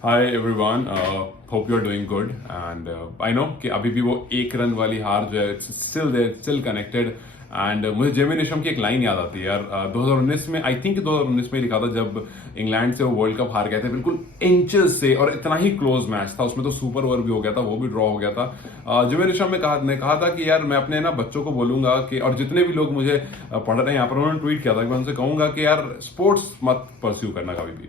Hi everyone, hope you are doing good and I know कि अभी भी वो एक रन वाली हार जो है still there, still connected. And मुझे जेमी नेशम की एक लाइन याद आती है यार, 2019 में, आई थिंक 2019 में ही लिखा था जब इंग्लैंड से वो वर्ल्ड कप हार गए थे बिल्कुल इंचेस से, और इतना ही क्लोज मैच था, उसमें तो सुपर ओवर भी हो गया था, वो भी ड्रॉ हो गया था। जेमी नेशम ने कहा था कि यार मैं अपने ना बच्चों को बोलूंगा कि, और जितने भी लोग मुझे पढ़ रहे हैं यहाँ पर, उन्होंने ट्वीट किया था कि मैं उनसे कहूंगा कि यार स्पोर्ट्स मत परस्यू करना कभी भी।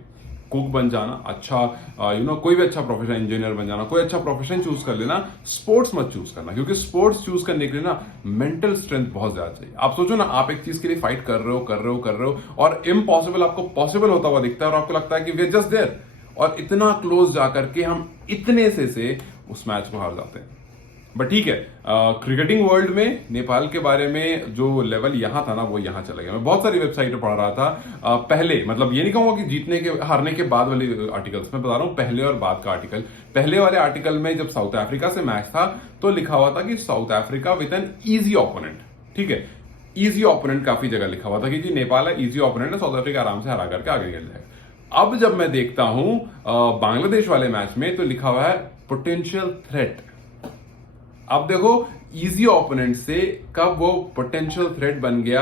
कुक बन जाना अच्छा, कोई भी अच्छा प्रोफेशन, इंजीनियर बन जाना, कोई अच्छा प्रोफेशन चूज कर लेना, स्पोर्ट्स मत चूज करना, क्योंकि स्पोर्ट्स चूज करने के लिए ना मेंटल स्ट्रेंथ बहुत ज्यादा चाहिए। आप सोचो ना, आप एक चीज के लिए फाइट कर रहे हो और इम्पॉसिबल आपको पॉसिबल होता हुआ दिखता है, और आपको लगता है कि वी आर जस्ट देयर, और इतना क्लोज जाकर के हम इतने से उस मैच को हार जाते हैं। बट ठीक है, क्रिकेटिंग वर्ल्ड में नेपाल के बारे में जो लेवल यहां था ना, वो यहां चला गया। मैं बहुत सारी वेबसाइट पर पढ़ रहा था, पहले, मतलब ये नहीं कहूंगा कि जीतने के हारने के बाद वाले आर्टिकल्स, मैं बता रहा हूं पहले और बाद का आर्टिकल। पहले वाले आर्टिकल में जब साउथ अफ्रीका से मैच था तो लिखा हुआ था कि south Africa with an easy opponent. ठीक है, ईजी ओपोनेंट काफी जगह लिखा हुआ था कि जी नेपाल है, ईजी ओपोनेंट है, साउथ अफ्रीका आराम से हरा करके आगे निकल जाएगा। अब जब मैं देखता हूं बांग्लादेश वाले मैच में, तो लिखा हुआ है पोटेंशियल थ्रेट। अब देखो, इजी ओपोनेंट से कब वो पोटेंशियल थ्रेट बन गया।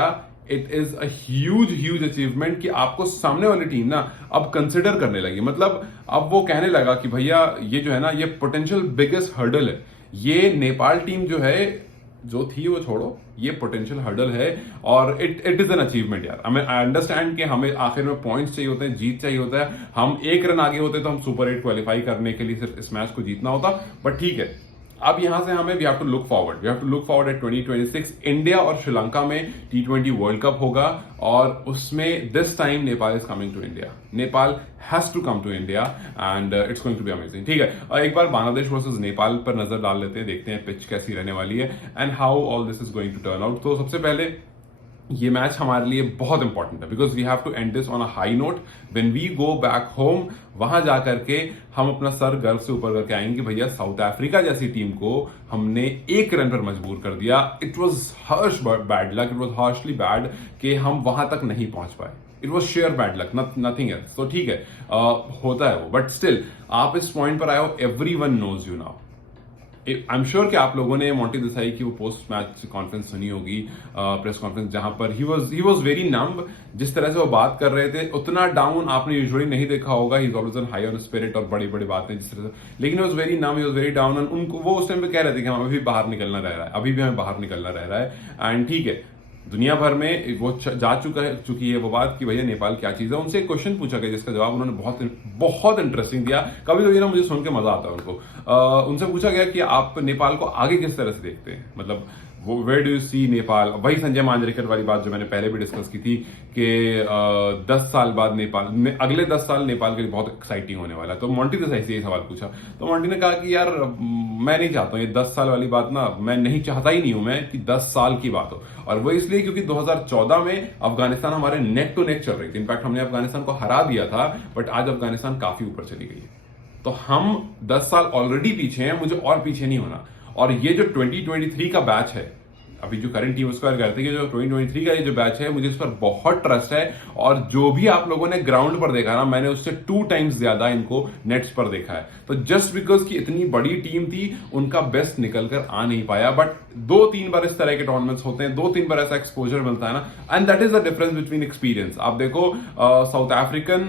It is a huge huge achievement कि आपको सामने वाली टीम ना अब कंसिडर करने लगी, मतलब अब वो कहने लगा कि भैया ये जो है ना, ये पोटेंशियल बिगेस्ट हर्डल है। ये नेपाल टीम जो है, जो थी वो छोड़ो, ये पोटेंशियल हर्डल है, और इट इज एन अचीवमेंट यार। आई अंडरस्टैंड कि हमें आखिर में पॉइंट्स चाहिए होते हैं, जीत चाहिए होता है। हम एक रन आगे होते तो हम सुपर 8 क्वालिफाई करने के लिए सिर्फ इस मैच को जीतना होता। बट ठीक है, अब यहां से हमें we have to look forward at 2026। India और श्रीलंका में T20 वर्ल्ड कप होगा, और उसमें this time Nepal is coming to India. Nepal has to come to India and it's going to be amazing. ठीक है, और एक बार बांग्लादेश वर्सेस नेपाल पर नजर डाल लेते हैं, देखते हैं पिच कैसी रहने वाली है and how all this is going to turn out. तो सबसे पहले ये मैच हमारे लिए बहुत इंपॉर्टेंट है, because we have to end this on a high note. When we go back home, वहां जाकर के हम अपना सर गर्व से ऊपर करके आएंगे, भैया साउथ अफ्रीका जैसी टीम को हमने एक रन पर मजबूर कर दिया। It was harsh bad luck, it was harshly bad कि हम वहां तक नहीं पहुंच पाए। It was sheer bad luck, nothing else. तो ठीक है, होता है वो, बट स्टिल आप इस पॉइंट पर आए हो, everyone knows you now. I am sure कि आप लोगों ने मोंटी देसाई की वो पोस्ट मैच कॉन्फ्रेंस सुनी होगी, प्रेस कॉन्फ्रेंस, जहां पर ही वाज वेरी नम्ब। जिस तरह से वो बात कर रहे थे, उतना डाउन आपने यूजुअली नहीं देखा होगा। He is always on high on spirit और बड़ी बड़ी बातें जिस तरह से, लेकिन was very numb, he was very down. उनको वो उस टाइम पे कह रहे थे कि हमें अभी बाहर निकलना रह रहा है, अभी भी हमें बाहर निकलना रह रहा है। एंड ठीक है, दुनिया भर में वो जा चुकी है वो बात कि भैया नेपाल क्या चीज है। उनसे एक क्वेश्चन पूछा गया जिसका जवाब उन्होंने बहुत बहुत इंटरेस्टिंग दिया। कभी कभी ना मुझे सुन के मजा आता है उनको। उनसे पूछा गया कि आप नेपाल को आगे किस तरह से देखते हैं, मतलब वो where do you see Nepal. वही संजय मांजरेकर वाली बात जो मैंने पहले भी डिस्कस की थी कि 10 साल बाद नेपाल, अगले 10 साल नेपाल के लिए बहुत एक्साइटिंग होने वाला है। तो मोंटी देसाई से ये सवाल पूछा, तो मोंटी ने कहा कि यार मैं नहीं चाहता हूं ये 10 साल वाली बात ना, मैं नहीं चाहता ही नहीं हूं मैं कि 10 साल की बात हो। और वो इसलिए क्योंकि 2014 में अफगानिस्तान हमारे नेक टू नेक चल रही थी। इनफैक्ट हमने अफगानिस्तान को हरा दिया था, बट आज अफगानिस्तान काफी ऊपर चली गई है। तो हम 10 साल ऑलरेडी पीछे हैं, मुझे और पीछे नहीं होना। और ये जो 2023 का बैच है, अभी जो करंट टीम उसको करते हैं कि जो 2023 का ये जो बैच है, मुझे इस पर बहुत ट्रस्ट है। और जो भी आप लोगों ने ग्राउंड पर देखा ना, मैंने उससे 2 टाइम्स ज्यादा इनको नेट्स पर देखा है। तो जस्ट बिकॉज की इतनी बड़ी टीम थी, उनका बेस्ट निकल कर आ नहीं पाया। बट 2-3 बार इस तरह के टूर्नामेंट्स होते हैं, 2-3 बार ऐसा एक्सपोजर मिलता है ना, and that is the difference between experience. आप देखो साउथ अफ्रीकन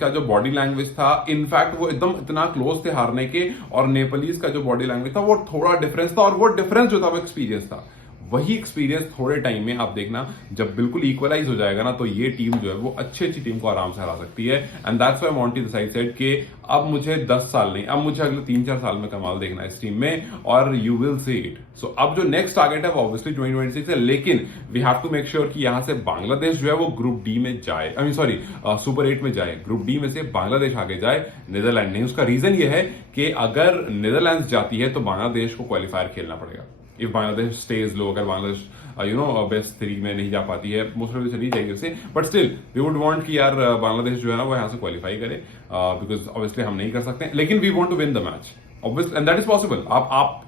का जो बॉडी लैंग्वेज था, इनफैक्ट वो एकदम इतना क्लोज थे हारने के, और नेपालीज का जो बॉडी लैंग्वेज था वो थोड़ा डिफरेंस था, और वो डिफरेंस जो था वो एक्सपीरियंस था। वही एक्सपीरियंस थोड़े टाइम में आप देखना, जब बिल्कुल इक्वलाइज हो जाएगा ना, तो ये टीम जो है वो अच्छी टीम को आराम से हरा सकती है। And that's why Monty decide said कि अब मुझे 10 साल नहीं, अब मुझे अगले 3-4 साल में कमाल देखना है इस टीम में, और यू विल सी इट। सो अब जो नेक्स्ट टारगेट है वो ऑब्वियसली 2026 है, लेकिन we have to make sure कि यहां से बांग्लादेश जो है वो ग्रुप डी में जाए, आई मीन सॉरी सुपर 8 में जाए। ग्रुप डी में से बांग्लादेश आगे जाए, नीदरलैंड नहीं। उसका रीजन ये है कि अगर नीदरलैंड जाती है तो बांग्लादेश को क्वालिफायर खेलना पड़ेगा। इफ बांग्लादेश स्टेज लो, अगर बांग्लादेश बेस्ट 3 में नहीं जा पाती है, मोस्ट ऑफ चली जाएगी उससे, but still we would want कि यार बांग्लादेश जो है ना वो यहाँ से क्वालिफाई करे, बिकॉज ऑब्वियसली हम नहीं कर सकते, लेकिन we want to win the match obviously, and that is possible. आप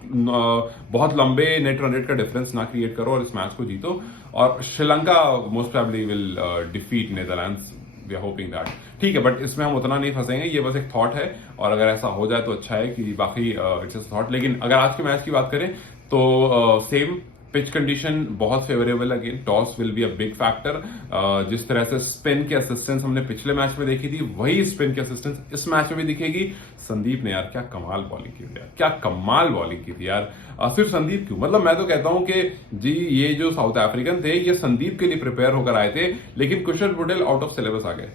बहुत लंबे नेट रन रेट का डिफरेंस ना क्रिएट करो और इस मैच को जीतो। और Sri Lanka most probably will defeat Netherlands we are hoping that. ठीक है, बट इसमें हम उतना नहीं फंसेंगे, ये बस एक थॉट है, और अगर ऐसा हो जाए तो अच्छा है कि बाकी इट्स अ थॉट। लेकिन अगर आज के मैच की बात करें तो सेम पिच कंडीशन बहुत favourable. Again toss will be a big factor. जिस तरह से स्पिन की असिस्टेंस हमने पिछले मैच में देखी थी, वही स्पिन की असिस्टेंस इस मैच में भी दिखेगी। संदीप ने यार क्या कमाल बॉलिंग की थी यार, क्या कमाल बॉलिंग की थी यार। सिर्फ संदीप क्यों, मतलब मैं तो कहता हूं कि जी ये जो साउथ अफ्रीकन थे ये संदीप के लिए प्रिपेयर होकर आए थे, लेकिन कुशल पटेल आउट ऑफ सिलेबस आ गए।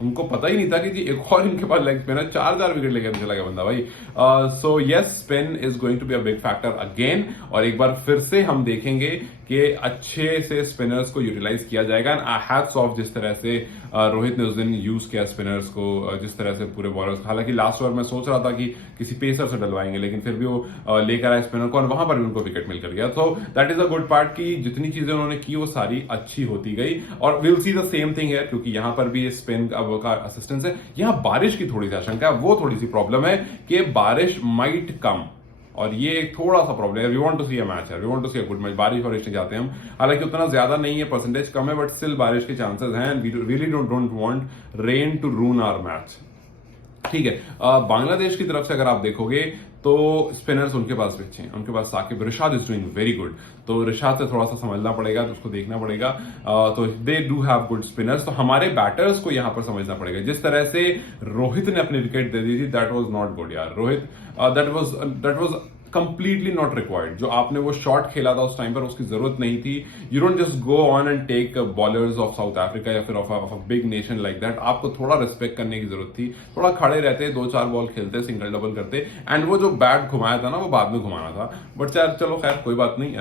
उनको पता ही नहीं था कि जी एक और इनके पास लेग स्पिनर, 4 विकेट लेकर चला गया बंदा भाई। So yes, spin is going to be a big factor again, और एक बार फिर से हम देखेंगे कि अच्छे से स्पिनर्स को यूटिलाइज किया जाएगा। एंड आई हैट्स ऑफ जिस तरह से रोहित ने उस दिन यूज किया स्पिनर्स को, जिस तरह से पूरे बॉलर्स। हालांकि लास्ट ओवर में सोच रहा था कि किसी पेसर से डलवाएंगे, लेकिन फिर भी वो लेकर आए स्पिनर को, और वहां पर भी उनको विकेट मिलकर गया। तो that is a good part कि जितनी चीजें उन्होंने की वो सारी अच्छी होती गई। और will see the same thing है, क्योंकि यहां पर भी स्पिन का असिस्टेंस है। यहां बारिश की थोड़ी सी आशंका है, वो थोड़ी सी प्रॉब्लम है कि बारिश माइट कम, और ये एक थोड़ा सा प्रॉब्लम है। We want to see a match है, we want to see a good match. बारिश और इससे जाते हैं हम, हालांकि उतना ज्यादा नहीं है, परसेंटेज कम है, बट स्टिल बारिश के चांसेस हैं। We really don't want rain to ruin our match. ठीक है, बांग्लादेश की तरफ से अगर आप देखोगे तो स्पिनर्स उनके पास भी अच्छे हैं, उनके पास Shakib, Rishad is doing very good. तो रिशाद से थोड़ा सा समझना पड़ेगा, तो उसको देखना पड़ेगा। तो they do have good spinners. तो हमारे बैटर्स को यहां पर समझना पड़ेगा। जिस तरह से रोहित ने अपनी विकेट दे दी थी, दैट वाज नॉट गुड यार। Rohit that was completely not required. जो आपने वो शॉट खेला था उस टाइम पर, उसकी जरूरत नहीं थी। You don't just go on and take bowlers of South Africa या फिर of a big nation like that. आपको थोड़ा रिस्पेक्ट करने की जरूरत थी, थोड़ा खड़े रहते, 2-4 बॉल खेलते, सिंगल डबल करते। एंड वो जो बैट घुमाया था ना, वो बाद में घुमाना था। बट यार चलो खैर कोई बात नहीं,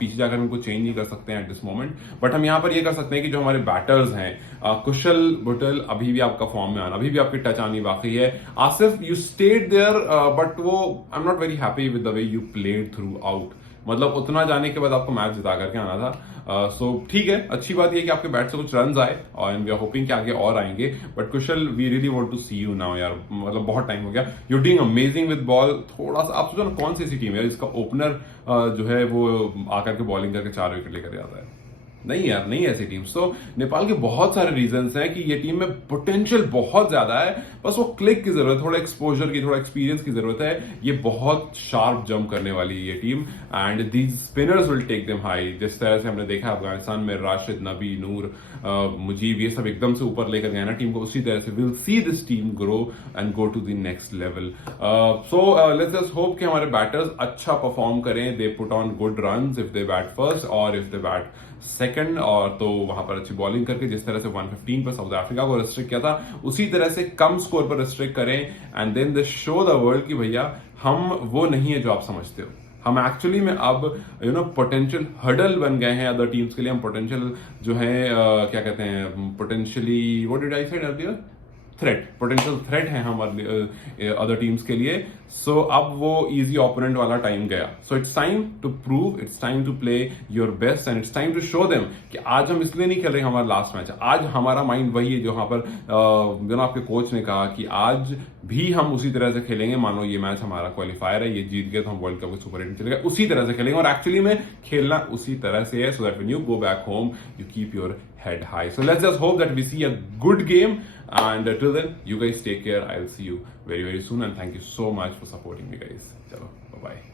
पीछे जाकर उनको चेंज नहीं कर सकते हैं एट दिस मोमेंट। बट हम यहाँ पर ये कर सकते हैं कि जो हमारे बैटर्स हैं, कुशल पटेल अभी भी आपका फॉर्म में आना, अभी भी आपकी टच आनी बाकी है। Asif you stayed there, but वो I am not very happy with the way you played throughout. मतलब उतना जाने के बाद आपको मैच जिता करके आना था। सो ठीक है, अच्छी बात यह कि आपके बैट से कुछ रन आए, और वी आर होपिंग कि आगे और आएंगे। But Kushal we really want to see you now यार, मतलब बहुत टाइम हो गया। You doing amazing with ball. थोड़ा सा आप सोचो ना, कौन सी ऐसी टीम है जिसका ओपनर जो है वो आकर के बॉलिंग करके 4 विकेट लेकर जाता है? नहीं यार, नहीं ऐसी टीम्स। तो नेपाल के बहुत सारे रीजंस हैं कि ये टीम में पोटेंशियल बहुत ज्यादा है, बस वो क्लिक की जरूरत है, थोड़ा एक्सपोजर की, थोड़ा एक्सपीरियंस की जरूरत है। ये बहुत शार्प जंप करने वाली है ये team, and these spinners will take them high. जिस तरह से हमने देखा अफगानिस्तान में राशिद, नबी, नूर, मुजीब, ये सब एकदम से ऊपर लेकर गए ना टीम को, उसी तरह से will see this team grow and go to the next level. So let's just hope कि हमारे बैटर्स अच्छा परफॉर्म करें, they put on good runs if they bat first और इफ दे बैट सेकंड, और तो वहां पर अच्छी बॉलिंग करके जिस तरह से 115 पर साउथ अफ्रीका को रिस्ट्रिक्ट किया था, उसी तरह से कम स्कोर पर रिस्ट्रिक्ट करें, and then they show the world कि भैया हम वो नहीं है जो आप समझते हो। हम एक्चुअली में अब पोटेंशियल हर्डल बन गए हैं अदर टीम्स के लिए। हम पोटेंशियल जो है क्या कहते हैं, potentially what did I said earlier, threat, potential threat है हम अदर टीम्स के लिए। सो अब वो इजी ओपोनेंट वाला टाइम गया। So it's time to prove, it's time to play your best, and it's time to show them कि आज हम इसलिए नहीं खेल रहे, हमारा लास्ट मैच है। आज हमारा माइंड वही है जो यहाँ पर जो ना आपके कोच ने कहा कि आज भी हम उसी तरह से खेलेंगे। मानो ये मैच हमारा क्वालिफायर है, ये जीत गए तो हम वर्ल्ड कप के सुपर 8 में चले गए, उसी तरह से खेलेंगे। और एक्चुअली में खेलना उसी तरह से है, so that when you go back home you keep your head high. So let's just hope that we see a good game, and till then you guys take care. I'll see you very soon, and thank you so much for supporting me guys. Chalo, bye bye.